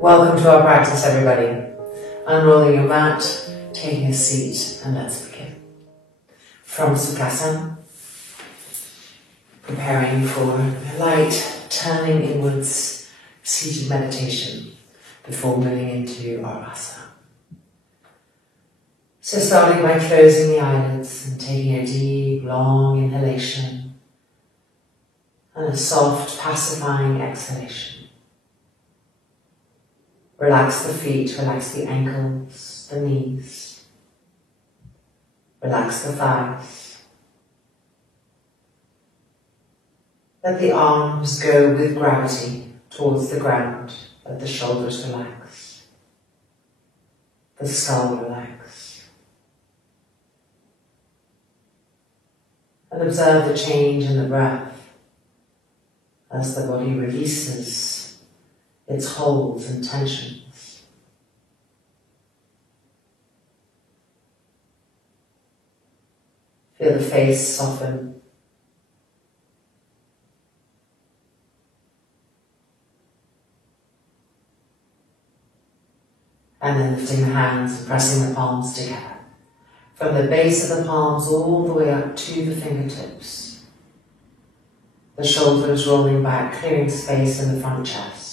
Welcome to our practice, everybody. Unrolling your mat, taking a seat, and let's begin. From Sukhasana, preparing for a light turning inwards seated meditation before moving into our asana. So starting by closing the eyelids and taking a deep, long inhalation and a soft, pacifying exhalation. Relax the feet, relax the ankles, the knees. Relax the thighs. Let the arms go with gravity towards the ground. Let the shoulders relax. The skull relax. And observe the change in the breath as the body releases its holds and tensions. Feel the face soften. And then lifting the hands and pressing the palms together. From the base of the palms all the way up to the fingertips. The shoulders rolling back, clearing space in the front chest.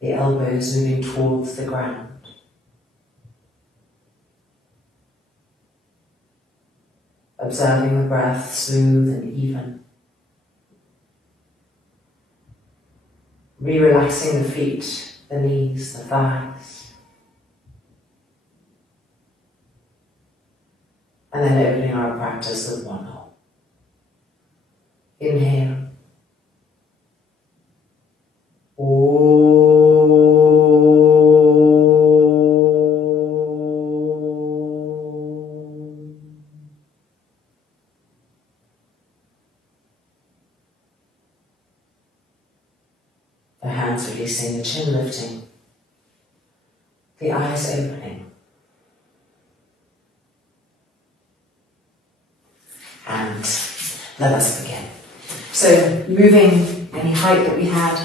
The elbows moving towards the ground. Observing the breath smooth and even. Re-relaxing the feet, the knees, the thighs. And then opening our practice with one hole. Inhale. The hands releasing, the chin lifting, the eyes opening. And let us begin. So moving any height that we had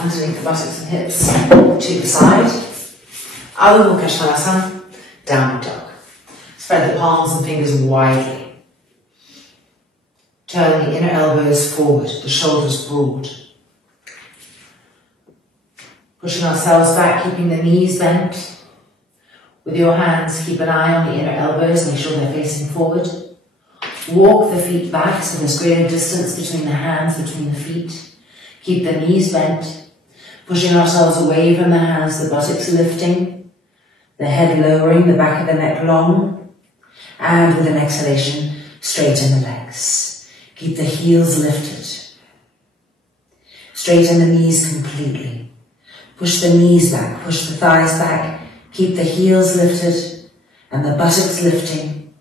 underneath the buttocks and hips to the side. Adho Mukha Svanasana, downward dog. Spread the palms and fingers widely. Turning the inner elbows forward, the shoulders broad. Pushing ourselves back, keeping the knees bent. With your hands, keep an eye on the inner elbows, make sure they're facing forward. Walk the feet back so there's greater distance between the hands, between the feet. Keep the knees bent. Pushing ourselves away from the hands, the buttocks lifting. The head lowering, the back of the neck long. And with an exhalation, straighten the legs. Keep the heels lifted. Straighten the knees completely. Push the knees back, push the thighs back, keep the heels lifted and the buttocks lifting,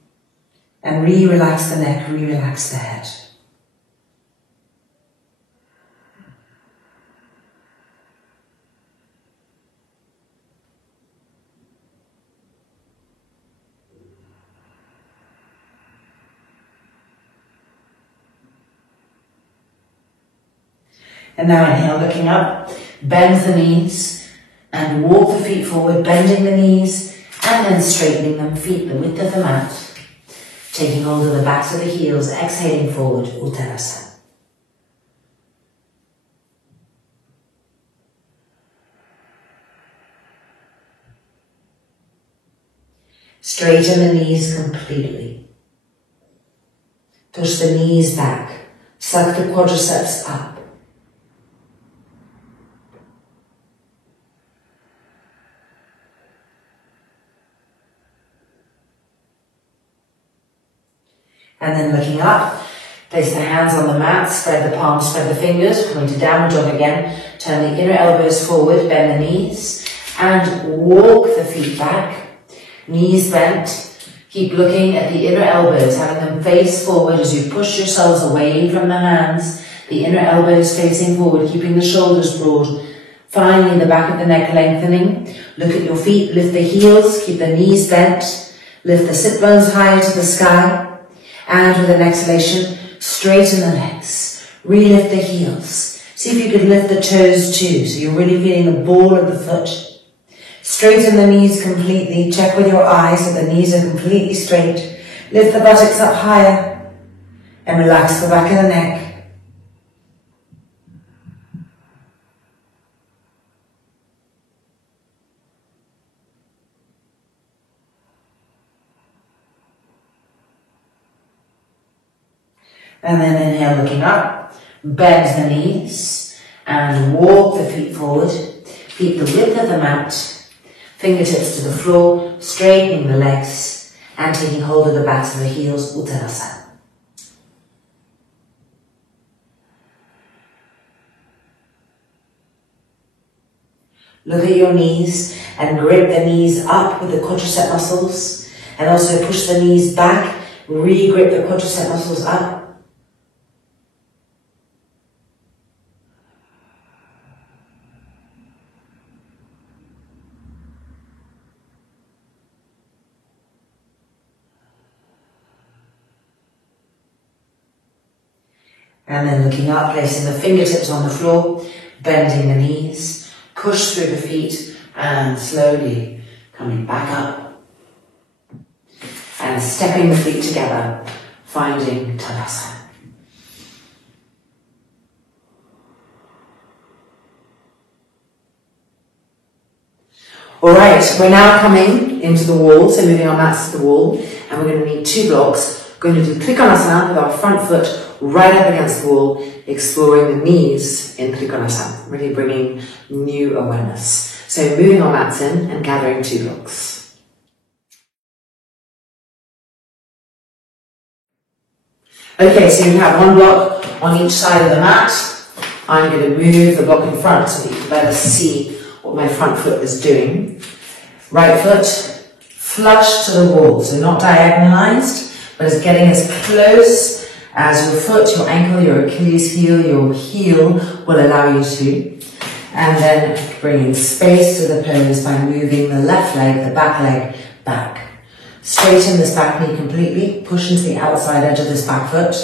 and re-relax the neck, re-relax the head. And now inhale, looking up. Bend the knees and walk the feet forward, bending the knees and then straightening them, feet the width of the mat. Taking hold of the backs of the heels, exhaling forward, Uttanasana. Straighten the knees completely. Push the knees back, suck the quadriceps up. And then looking up, place the hands on the mat, spread the palms, spread the fingers, come into downward dog again. Turn the inner elbows forward, bend the knees, and walk the feet back. Knees bent. Keep looking at the inner elbows, having them face forward as you push yourselves away from the hands. The inner elbows facing forward, keeping the shoulders broad. Finally, the back of the neck lengthening. Look at your feet, lift the heels, keep the knees bent. Lift the sit bones higher to the sky. And with an exhalation, straighten the legs. Relift the heels. See if you can lift the toes too, so you're really feeling the ball of the foot. Straighten the knees completely. Check with your eyes that the knees are completely straight. Lift the buttocks up higher and relax the back of the neck. And then inhale, looking up, bend the knees and walk the feet forward. Keep the width of the mat, fingertips to the floor, straightening the legs and taking hold of the backs of the heels, Uttanasana. Look at your knees and grip the knees up with the quadricep muscles and also push the knees back, re-grip the quadricep muscles up. And then looking up, placing the fingertips on the floor, bending the knees, push through the feet and slowly coming back up and stepping the feet together, finding Tadasana. Alright, we're now coming into the wall, so moving our mats to the wall, and we're going to need 2 blocks. We're going to do Trikonasana with our front foot right up against the wall, exploring the knees in Trikonasana, really bringing new awareness. So moving our mats in and gathering 2 blocks. Okay, so you have 1 block on each side of the mat. I'm going to move the block in front so that you can better see what my front foot is doing. Right foot flush to the wall, so not diagonalized, but it's getting as close as your foot, your ankle, your Achilles heel, your heel will allow you to. And then bringing space to the pose by moving the left leg, the back leg, back. Straighten this back knee completely, push into the outside edge of this back foot.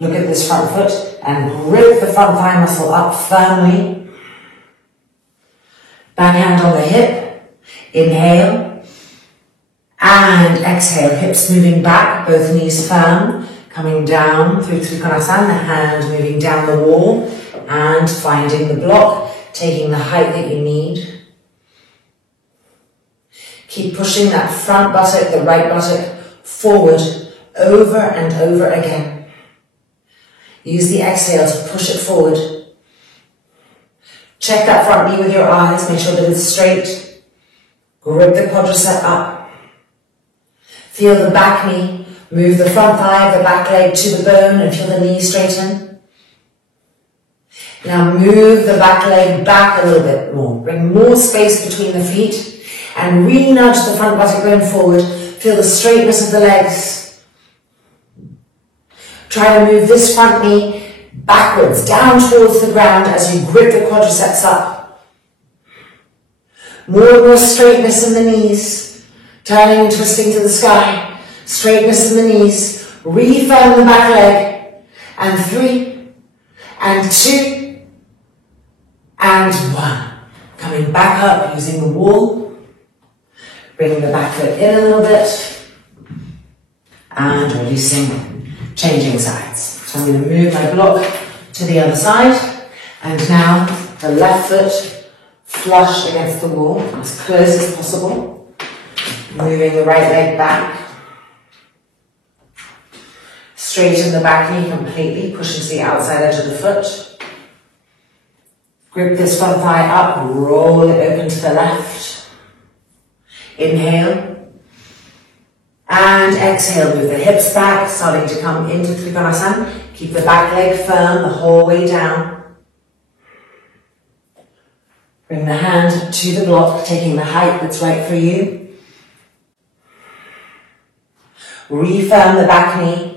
Look at this front foot and grip the front thigh muscle up firmly. Back hand on the hip. Inhale. And exhale, hips moving back, both knees firm. Coming down through Trikonasana, the hand moving down the wall and finding the block, taking the height that you need. Keep pushing that front buttock, the right buttock, forward over and over again. Use the exhale to push it forward. Check that front knee with your eyes, make sure that it's straight. Grip the quadricep up. Feel the back knee. Move the front thigh of the back leg to the bone and feel the knee straighten. Now move the back leg back a little bit more. Bring more space between the feet and re-nudge the front buttock going forward. Feel the straightness of the legs. Try to move this front knee backwards, down towards the ground as you grip the quadriceps up. More and more straightness in the knees, turning and twisting to the sky. Straightness in the knees, refirm the back leg, and 3, and 2, and 1. Coming back up using the wall, bringing the back foot in a little bit, and releasing, changing sides. So I'm going to move my block to the other side, and now the left foot flush against the wall, as close as possible, moving the right leg back. Straighten the back knee completely, push into the outside edge of the foot. Grip this front thigh up, roll it open to the left. Inhale. And exhale, move the hips back, starting to come into Trikonasana. Keep the back leg firm the whole way down. Bring the hand to the block, taking the height that's right for you. Refirm the back knee.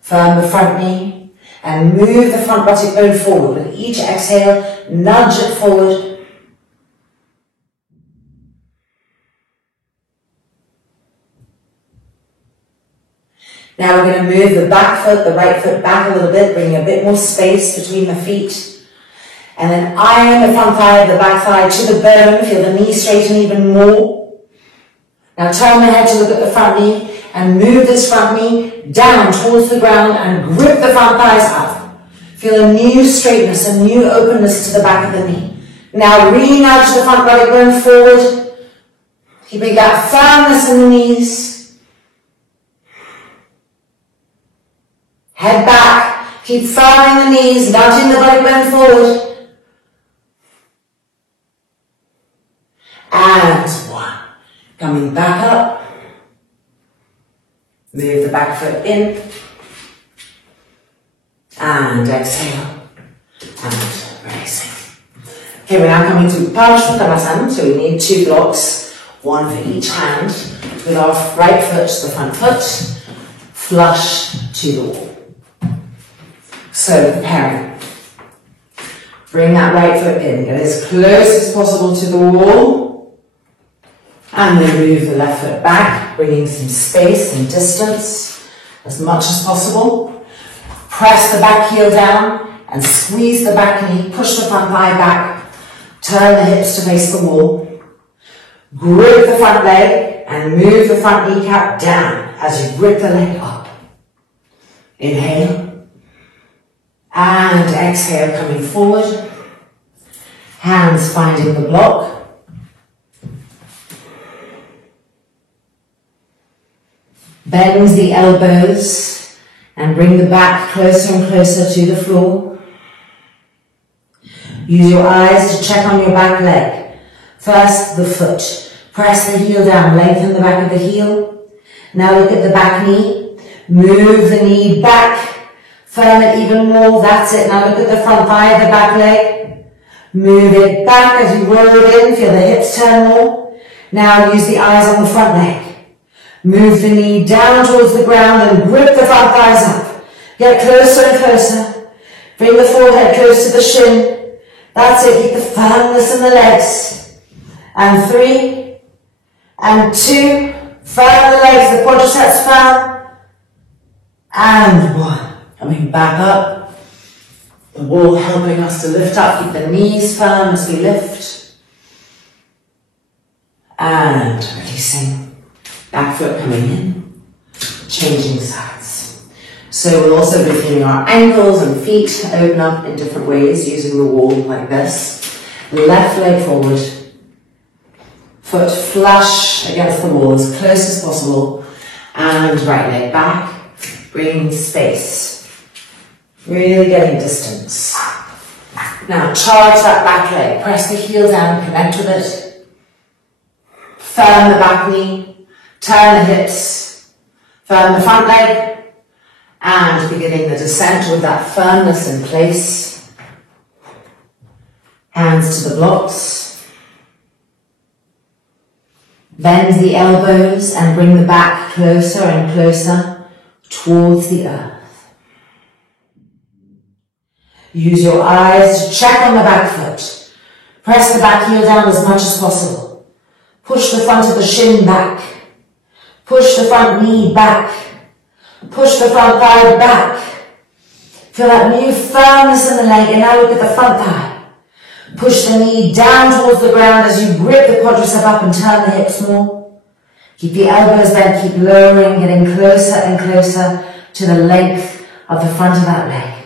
Firm the front knee and move the front buttock bone forward. With each exhale, nudge it forward. Now we're going to move the back foot, the right foot back a little bit, bringing a bit more space between the feet. And then iron the front thigh, the back thigh to the bone, feel the knee straighten even more. Now turn the head to look at the front knee and move this front knee down towards the ground and grip the front thighs up. Feel a new straightness, a new openness to the back of the knee. Now re-nudge the front body going forward, keeping that firmness in the knees. Head back, keep firming the knees, nudging the body going forward. And one. Coming back up. Move the back foot in. And exhale. And releasing. Okay, we're now coming to Parshvattanasana, so we need 2 blocks, one for each hand, with our right foot, the front foot, flush to the wall. So, preparing. Bring that right foot in, get as close as possible to the wall, and then move the left foot back, bringing some space and distance, as much as possible. Press the back heel down, and squeeze the back knee, push the front thigh back, turn the hips to face the wall. Grip the front leg and move the front kneecap down as you grip the leg up. Inhale. And exhale, coming forward. Hands finding the block. Bend the elbows and bring the back closer and closer to the floor. Use your eyes to check on your back leg. First, the foot. Press the heel down, lengthen the back of the heel. Now look at the back knee. Move the knee back. Firm it even more. That's it. Now look at the front thigh of the back leg. Move it back as you roll it in. Feel the hips turn more. Now use the eyes on the front leg. Move the knee down towards the ground and grip the front thighs up. Get closer and closer. Bring the forehead close to the shin. That's it, keep the firmness in the legs. And 3, and 2, firm the legs, the quadriceps firm. And 1. Coming back up. The wall helping us to lift up, keep the knees firm as we lift. And releasing. Back foot coming in. Changing sides. So we'll also be feeling our ankles and feet open up in different ways using the wall like this. Left leg forward. Foot flush against the wall as close as possible. And right leg back. Bringing space. Really getting distance. Now charge that back leg. Press the heel down, connect with it. Firm the back knee. Turn the hips. Firm the front leg. And beginning the descent with that firmness in place. Hands to the blocks. Bend the elbows and bring the back closer and closer towards the earth. Use your eyes to check on the back foot. Press the back heel down as much as possible. Push the front of the shin back. Push the front knee back. Push the front thigh back. Feel that new firmness in the leg, and now look at the front thigh. Push the knee down towards the ground as you grip the quadricep up and turn the hips more. Keep the elbows bent, keep lowering, getting closer and closer to the length of the front of that leg.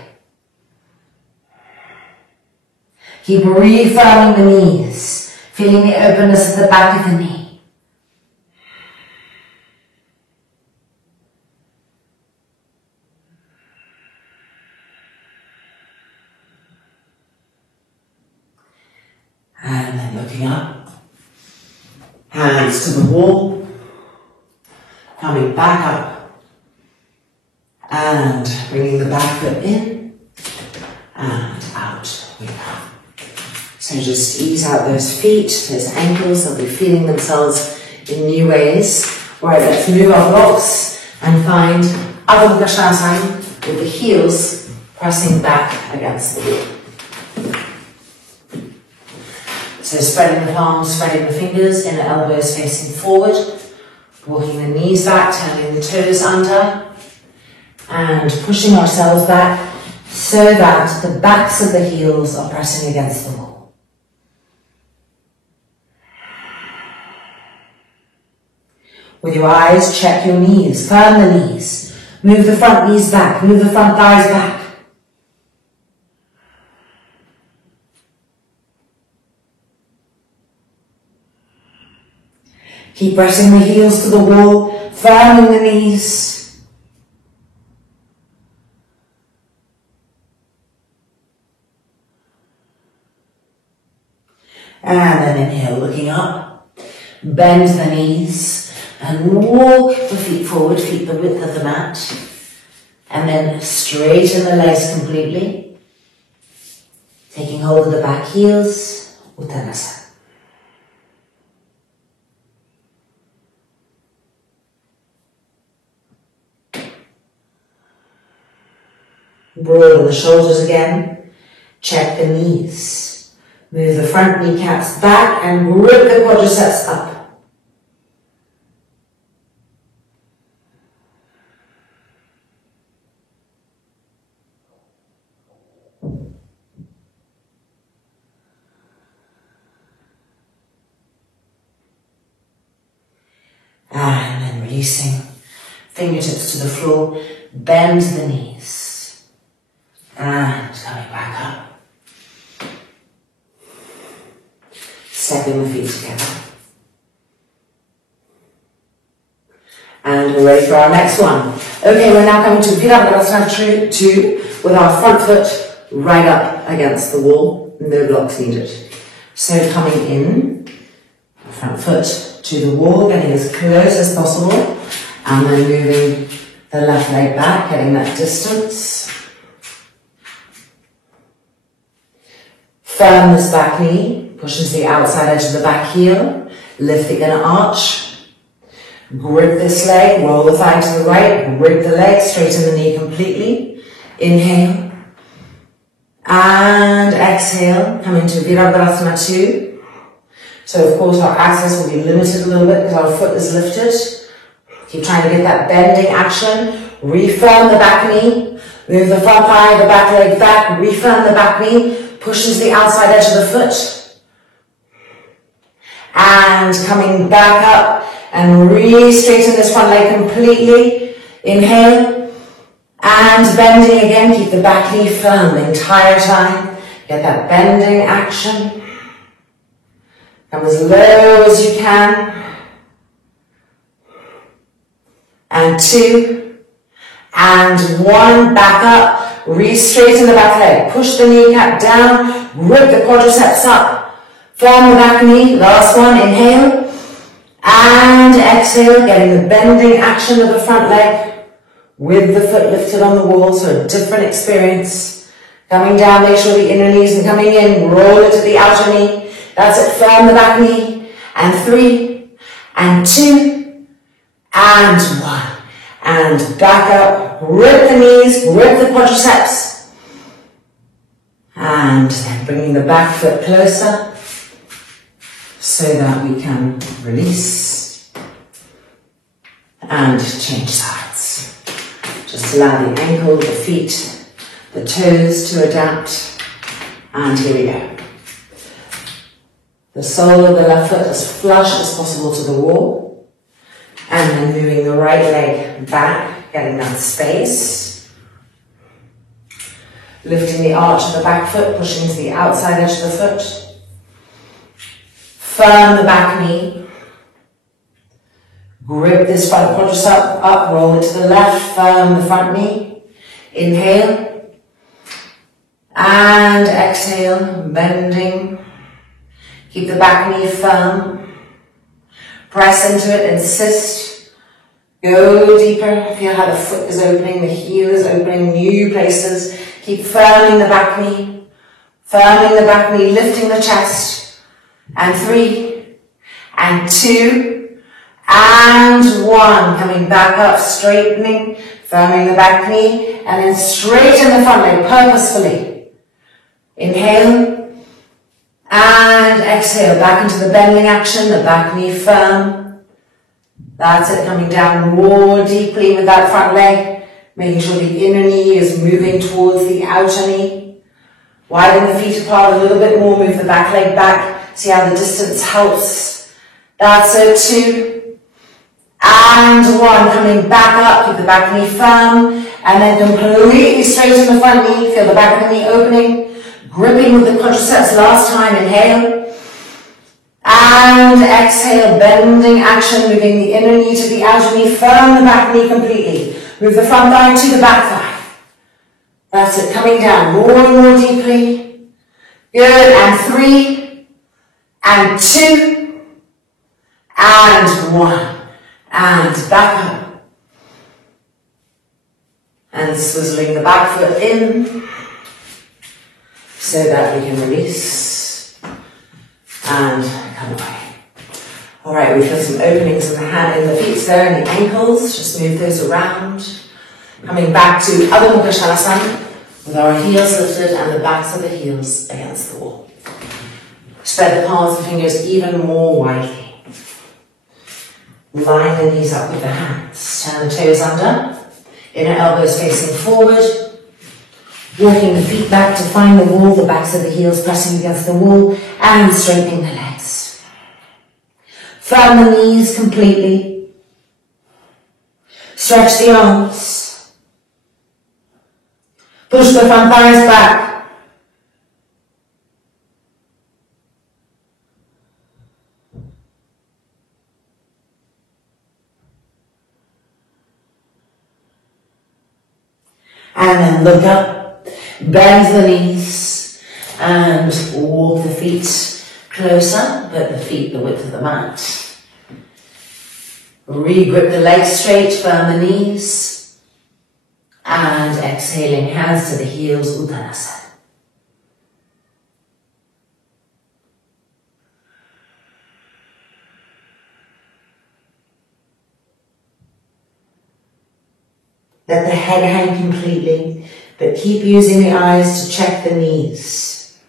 Keep reaffirming the knees, feeling the openness at the back of the knee. And then looking up, hands to the wall, coming back up, and bringing the back foot in, and out we go. So just ease out those feet, those ankles, they'll be feeling themselves in new ways. Alright, let's move our blocks and find Adho Mukha Svanasana with the heels pressing back against the wall. So spreading the palms, spreading the fingers, inner elbows facing forward, walking the knees back, turning the toes under, And pushing ourselves back so that the backs of the heels are pressing against the wall. With your eyes, check your knees, firm the knees. Move the front knees back, move the front thighs back. Keep pressing the heels to the wall, firming the knees. And then inhale, looking up. Bend the knees and walk the feet forward, feet the width of the mat. And then straighten the legs completely. Taking hold of the back heels, Uttanasana. Broaden the shoulders again, check the knees. Move the front kneecaps back and grip the quadriceps up. And then releasing, fingertips to the floor, bend the knees. And coming back up. Stepping the feet together. And we're ready for our next one. Okay, we're now coming to Virabhadrasana 2 with our front foot right up against the wall. No blocks needed. So coming in, front foot to the wall, getting as close as possible. And then moving the left leg back, getting that distance. Firm this back knee, push into the outside edge of the back heel, lift the inner arch, grip this leg, roll the thigh to the right, grip the leg, straighten the knee completely, inhale, and exhale, come into Virabhadrasana 2. So of course our access will be limited a little bit because our foot is lifted. Keep trying to get that bending action, refirm the back knee, move the front thigh, the back leg back, refirm the back knee, push into the outside edge of the foot. And coming back up and re-straighten this front leg completely. Inhale. And bending again. Keep the back knee firm the entire time. Get that bending action. Come as low as you can. And 2. And 1. Back up. Re-straighten the back leg, push the kneecap down, grip the quadriceps up, firm the back knee, last one, inhale, and exhale, getting the bending action of the front leg with the foot lifted on the wall, so a different experience. Coming down, make sure the inner knee isn't coming in, roll it to the outer knee, that's it, firm the back knee, and 3, and 2, and 1. And back up, grip the knees, grip the quadriceps. And then bringing the back foot closer so that we can release and change sides. Just allow the ankle, the feet, the toes to adapt. And here we go. The sole of the left foot as flush as possible to the wall. And then moving the right leg back, getting that space. Lifting the arch of the back foot, pushing to the outside edge of the foot. Firm the back knee. Grip this front quadricep up, roll it to the left, firm the front knee. Inhale. And exhale, bending. Keep the back knee firm. Press into it, insist. Go deeper. Feel how the foot is opening, the heel is opening, new places. Keep firming the back knee. Firming the back knee, lifting the chest. And 3, and 2, and 1. Coming back up, straightening, firming the back knee, and then straighten the front leg purposefully. Inhale. And exhale, back into the bending action, the back knee firm. That's it, coming down more deeply with that front leg. Making sure the inner knee is moving towards the outer knee. Widen the feet apart a little bit more, move the back leg back. See how the distance helps. That's it, 2. And 1. Coming back up, keep the back knee firm. And then completely straighten the front knee. Feel the back of the knee opening. Gripping with the quadriceps last time. Inhale. And exhale, bending action, moving the inner knee to the outer knee. Firm the back knee completely. Move the front thigh to the back thigh. That's it, coming down more and more deeply. Good, and 3, and 2, and 1. And back up. And swizzling the back foot in so that we can release and come away. Alright, we feel some openings in the feet there and the ankles. Just move those around. Coming back to Adho Mukha Svanasana with our heels lifted and the backs of the heels against the wall. Spread the palms and fingers even more widely. Line the knees up with the hands. Turn the toes under. Inner elbows facing forward. Walking the feet back to find the wall, the backs of the heels pressing against the wall and straightening the legs. Firm the knees completely. Stretch the arms. Push the front thighs back. And then look up, bend the knees, and walk the feet closer, but the feet the width of the mat. Re-grip the legs straight, firm the knees, and exhaling, hands to the heels, Uttanasana. Let the head hang completely, but keep using the eyes to check the knees.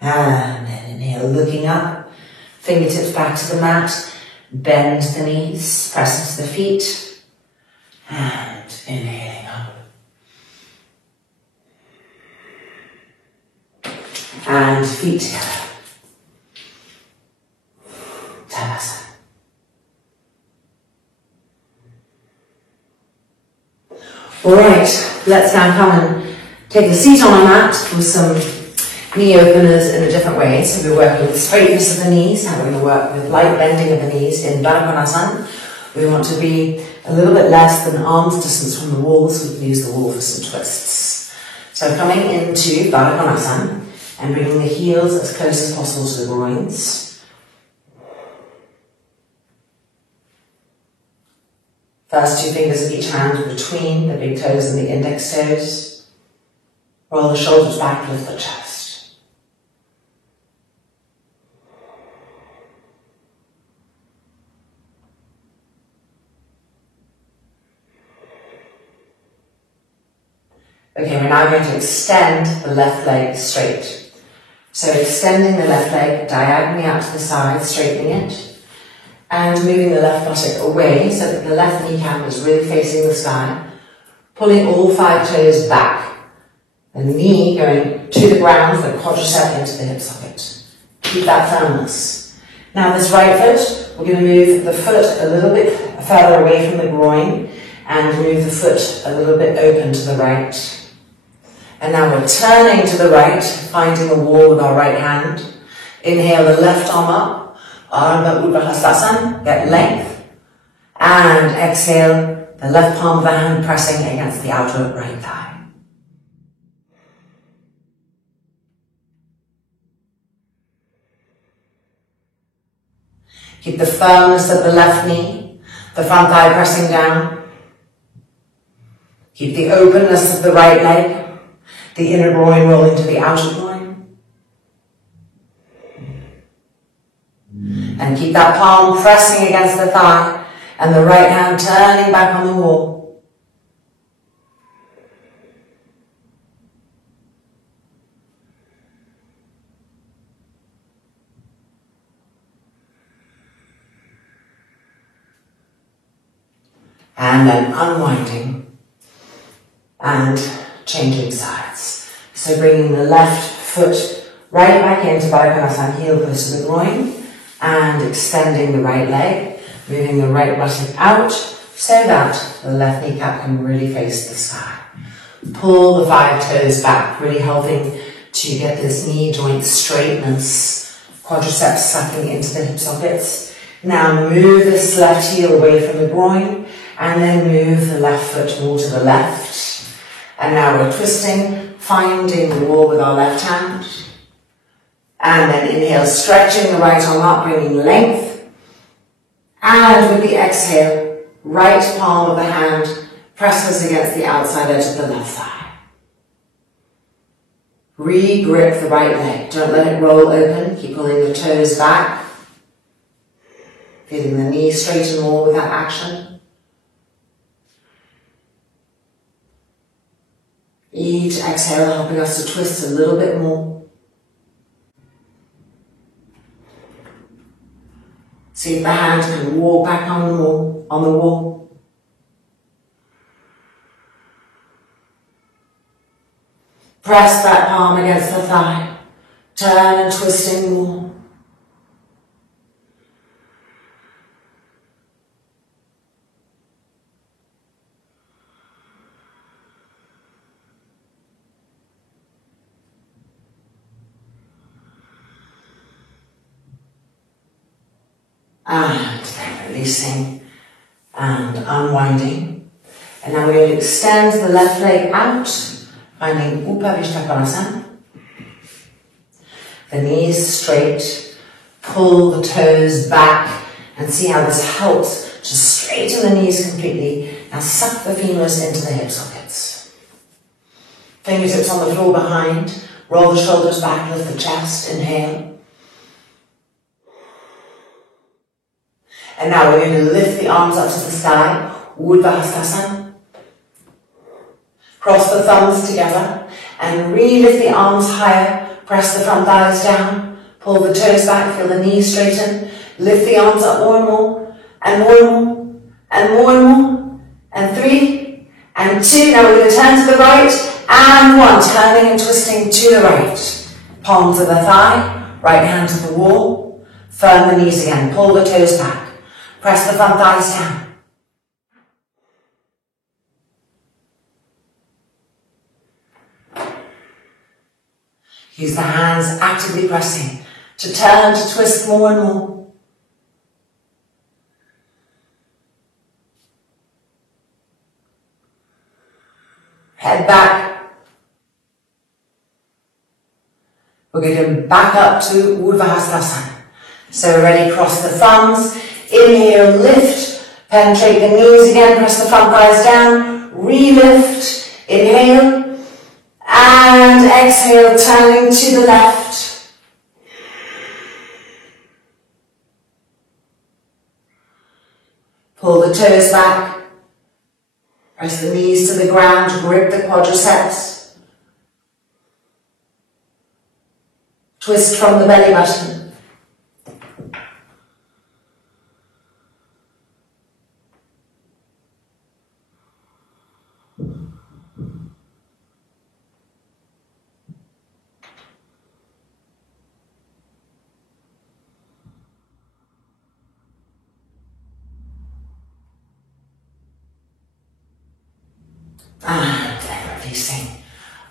And then inhale, looking up, fingertips back to the mat. Bend the knees, press into the feet, and inhaling up. And feet together. Tadasana. Alright, let's now come and take the seat on our mat with some knee openers in a different way. So we're working with the straightness of the knees. Now we're going to work with light bending of the knees in Baddha Konasana. We want to be a little bit less than arm's distance from the wall, so we can use the wall for some twists. So coming into Baddha Konasana and bringing the heels as close as possible to the groins. First 2 fingers of each hand between the big toes and the index toes. Roll the shoulders back, lift the chest. Okay, we're now going to extend the left leg straight. So extending the left leg diagonally out to the side, straightening it, and moving the left buttock away so that the left kneecap is really facing the sky, pulling all 5 toes back. The knee going to the ground, the quadricep into the hip socket. Keep that firmness. Now this right foot, we're going to move the foot a little bit further away from the groin and move the foot a little bit open to the right. And now we're turning to the right, finding the wall with our right hand. Inhale the left arm up, Ardha Uddha Hastasana, get length. And exhale, the left palm of the hand pressing against the outer right thigh. Keep the firmness of the left knee, the front thigh pressing down. Keep the openness of the right leg. The inner groin rolling to the outer groin. And keep that palm pressing against the thigh And the right hand turning back on the wall. And then unwinding and changing sides. So bringing the left foot right back into Baddha Konasana, heel close to the groin, and extending the right leg, moving the right buttock out so that the left kneecap can really face the sky. Pull the 5 toes back, really helping to get this knee joint straightness, quadriceps sucking into the hip sockets. Now move this left heel away from the groin, and then move the left foot more to the left. And now we're twisting, finding the wall with our left hand. And then inhale, stretching the right arm up, bringing length. And with the exhale, right palm of the hand presses against the outside edge of the left thigh. Re-grip the right leg. Don't let it roll open. Keep pulling the toes back. Feeling the knee straighten more with that action. Each exhale helping us to twist a little bit more. See if the hand can walk back on the wall. Press that palm against the thigh. Turn and twisting more. And then releasing and unwinding. And now we're going to extend the left leg out, finding Upavishta Konasana. The knees straight, pull the toes back, and see how this helps to straighten the knees completely. Now suck the femurs into the hip sockets. Fingertips on the floor behind, roll the shoulders back, lift the chest, inhale. And now we're going to lift the arms up to the sky, Urdhva Hastasana. Cross the thumbs together and re-lift the arms higher, press the front thighs down, pull the toes back, feel the knees straighten, lift the arms up more and more, and more and more, and more and more, and 3, and 2. Now we're going to turn to the right, and 1, turning and twisting to the right. Palm to the thigh, right hand to the wall, firm the knees again, pull the toes back. Press the front thighs down. Use the hands actively pressing to turn, to twist more and more. Head back. We're going to back up to Urdhva Hastasana. So we're ready, cross the thumbs. Inhale, lift, penetrate the knees again, press the front thighs down, re-lift, inhale, and exhale, turning to the left. Pull the toes back, press the knees to the ground, grip the quadriceps, twist from the belly button. And then releasing,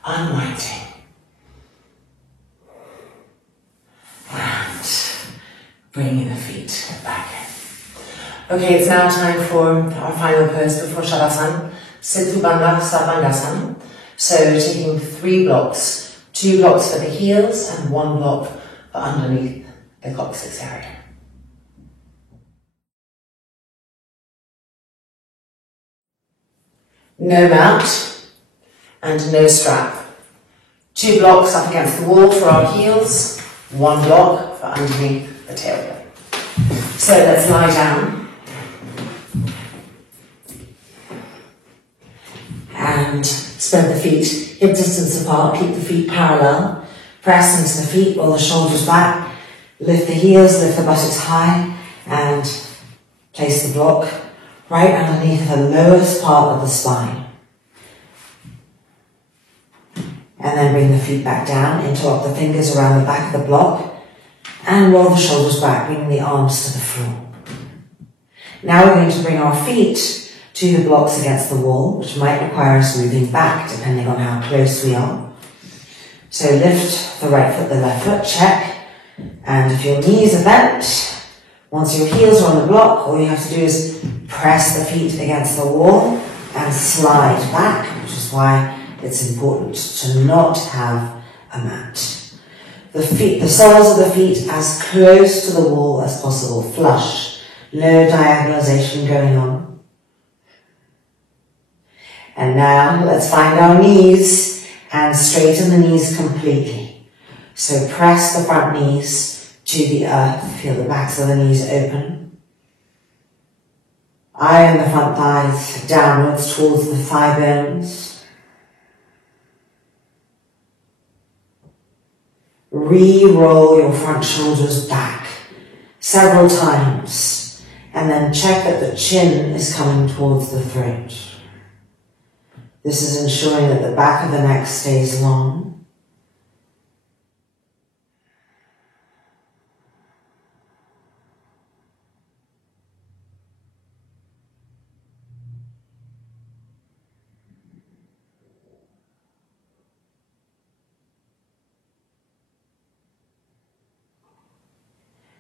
unwinding. And bringing the feet back in. Okay, it's now time for our final pose before Shavasana, Setu Bandha Sarvangasana. So taking 3 blocks, 2 blocks for the heels and 1 block for underneath the coccyx area. No mount and no strap. 2 blocks up against the wall for our heels, 1 block for underneath the tailbone. So let's lie down. and spread the feet hip distance apart, keep the feet parallel, press into the feet, roll the shoulders back, lift the heels, lift the buttocks high, and place the block right underneath the lowest part of the spine. And then bring the feet back down, interlock the fingers around the back of the block, and roll the shoulders back, bringing the arms to the floor. Now we're going to bring our feet to the blocks against the wall, which might require us moving back depending on how close we are. So lift the right foot, the left foot, check. And if your knees are bent, once your heels are on the block, all you have to do is press the feet against the wall and slide back, which is why it's important to not have a mat. The soles of the feet as close to the wall as possible, flush, no diagonalization going on. And now let's find our knees and straighten the knees completely. So press the front knees to the earth, feel the backs of the knees open. Iron the front thighs downwards towards the thigh bones. Re-roll your front shoulders back several times and then check that the chin is coming towards the throat. This is ensuring that the back of the neck stays long.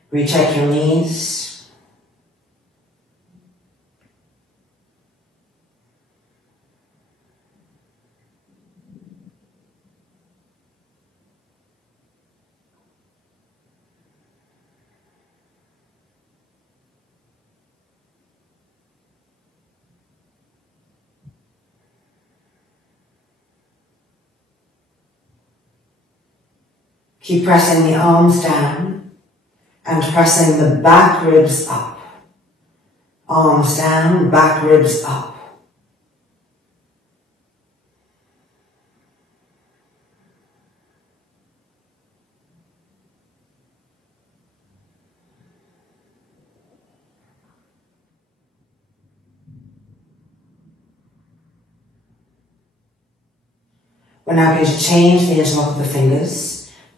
Recheck your knees. Keep pressing the arms down and pressing the back ribs up. Arms down, back ribs up. We're now going to change the interlock of the fingers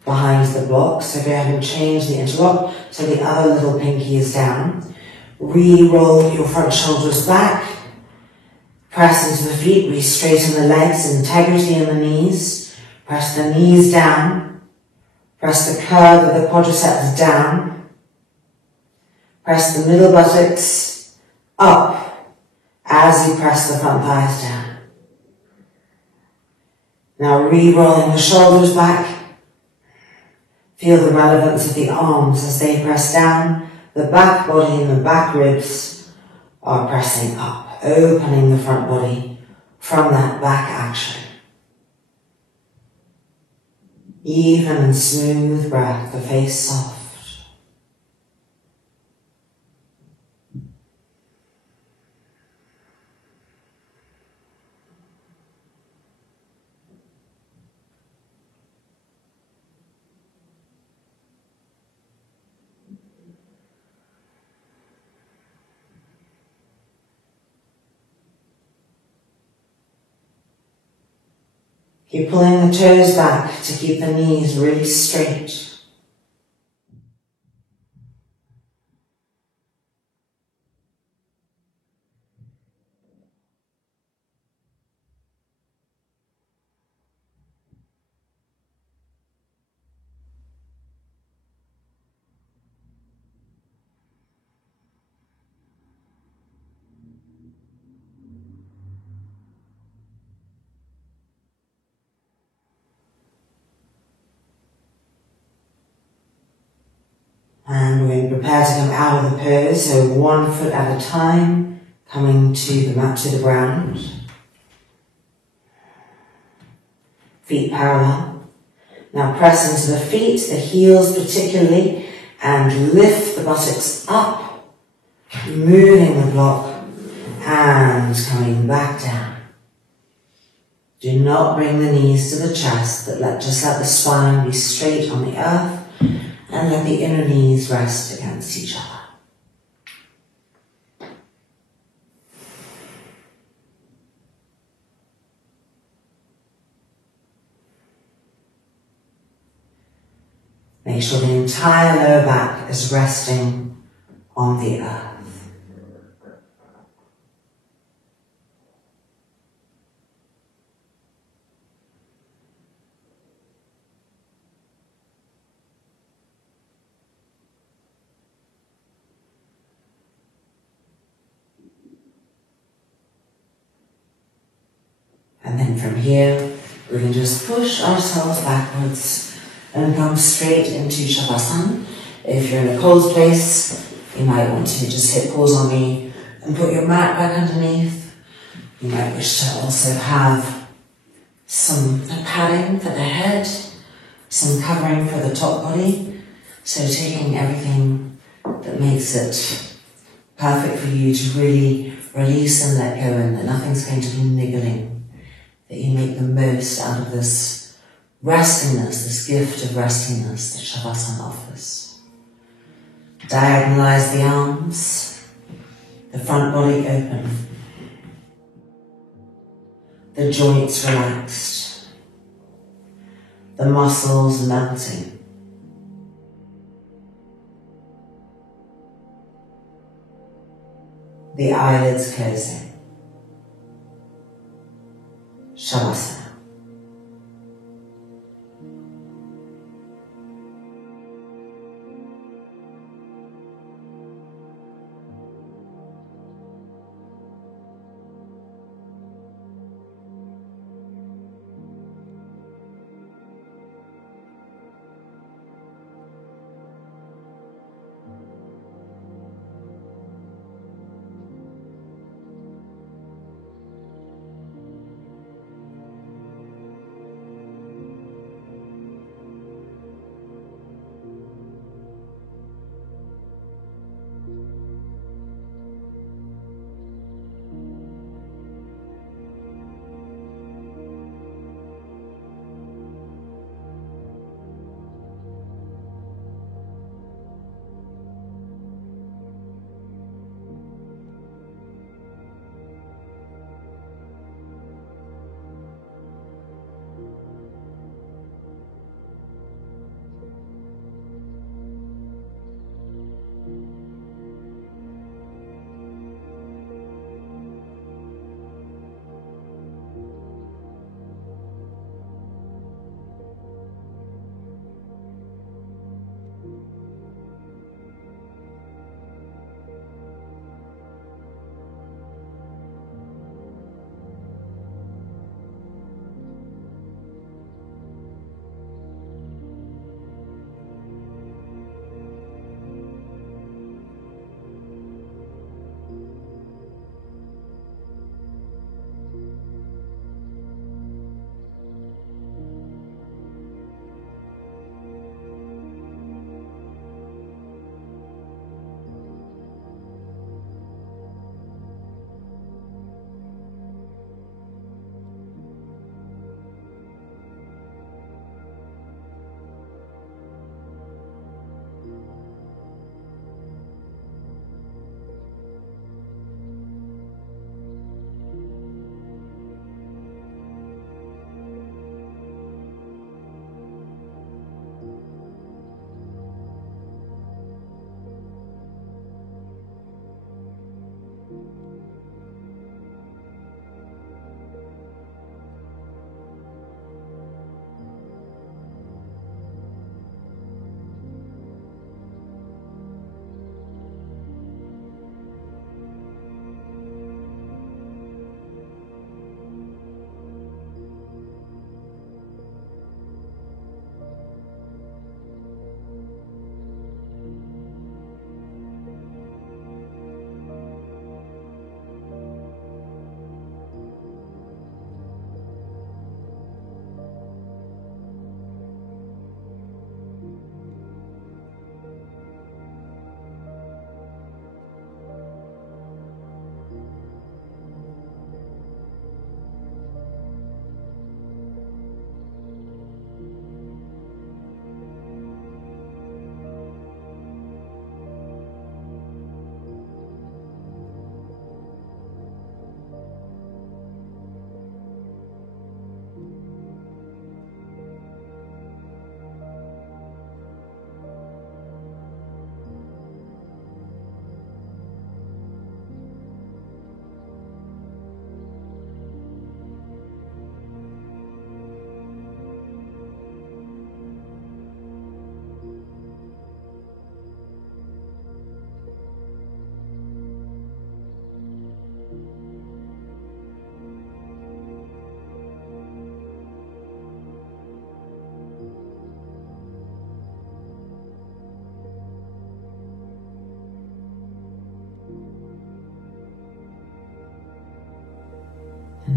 behind the block. So go ahead and change the interlock so the other little pinky is down. Re-roll your front shoulders back. Press into the feet, re-straighten the legs, integrity in the knees. Press the knees down. Press the curve of the quadriceps down. Press the middle buttocks up as you press the front thighs down. Now re-rolling the shoulders back. Feel the relevance of the arms as they press down. The back body and the back ribs are pressing up, opening the front body from that back action. Even and smooth breath, the face soft. Keep pulling the toes back to keep the knees really straight. And we're going to prepare to come out of the pose, so 1 foot at a time, coming to the mat, to the ground. Feet parallel. Now press into the feet, the heels particularly, and lift the buttocks up, moving the block, and coming back down. Do not bring the knees to the chest, but just let the spine be straight on the earth and let the inner knees rest against each other. Make sure the entire lower back is resting on the earth. And then from here, we can just push ourselves backwards and come straight into Shavasana. If you're in a cold place, you might want to just hit pause on me and put your mat back underneath. You might wish to also have some padding for the head, some covering for the top body. So taking everything that makes it perfect for you to really release and let go, and that nothing's going to be niggling. That you make the most out of this restingness, this gift of restingness that Shavasana offers. Diagonalize the arms, the front body open, the joints relaxed, the muscles melting. The eyelids closing. Shavasana.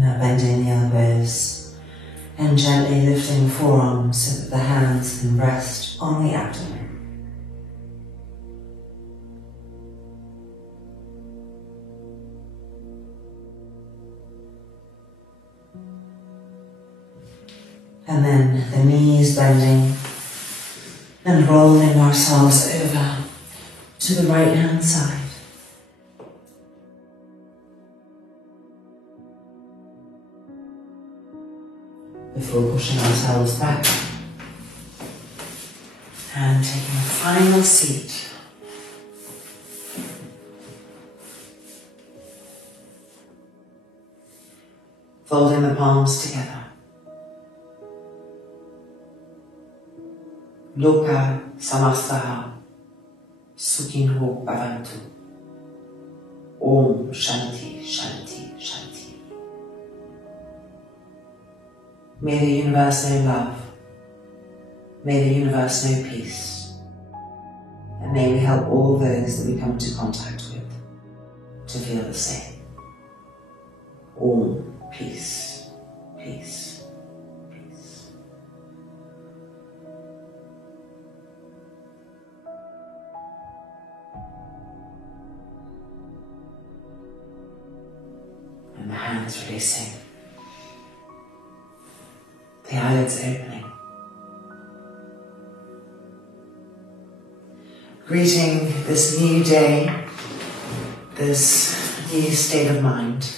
Now bending the elbows and gently lifting the forearms so that the hands can rest on the abdomen. And then the knees bending and rolling ourselves over to the right hand side. Before pushing ourselves back and taking a final seat. Folding the palms together. Loka Samastaha Sukhinho Bhavantu. Om Shanti Shanti Shanti. May the universe know love. May the universe know peace. And may we help all those that we come into contact with to feel the same. Om peace, peace, peace. And the hands releasing. The eyelids opening. Greeting this new day, this new state of mind.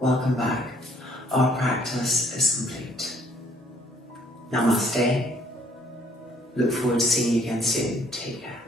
Welcome back. Our practice is complete. Namaste. Look forward to seeing you again soon. Take care.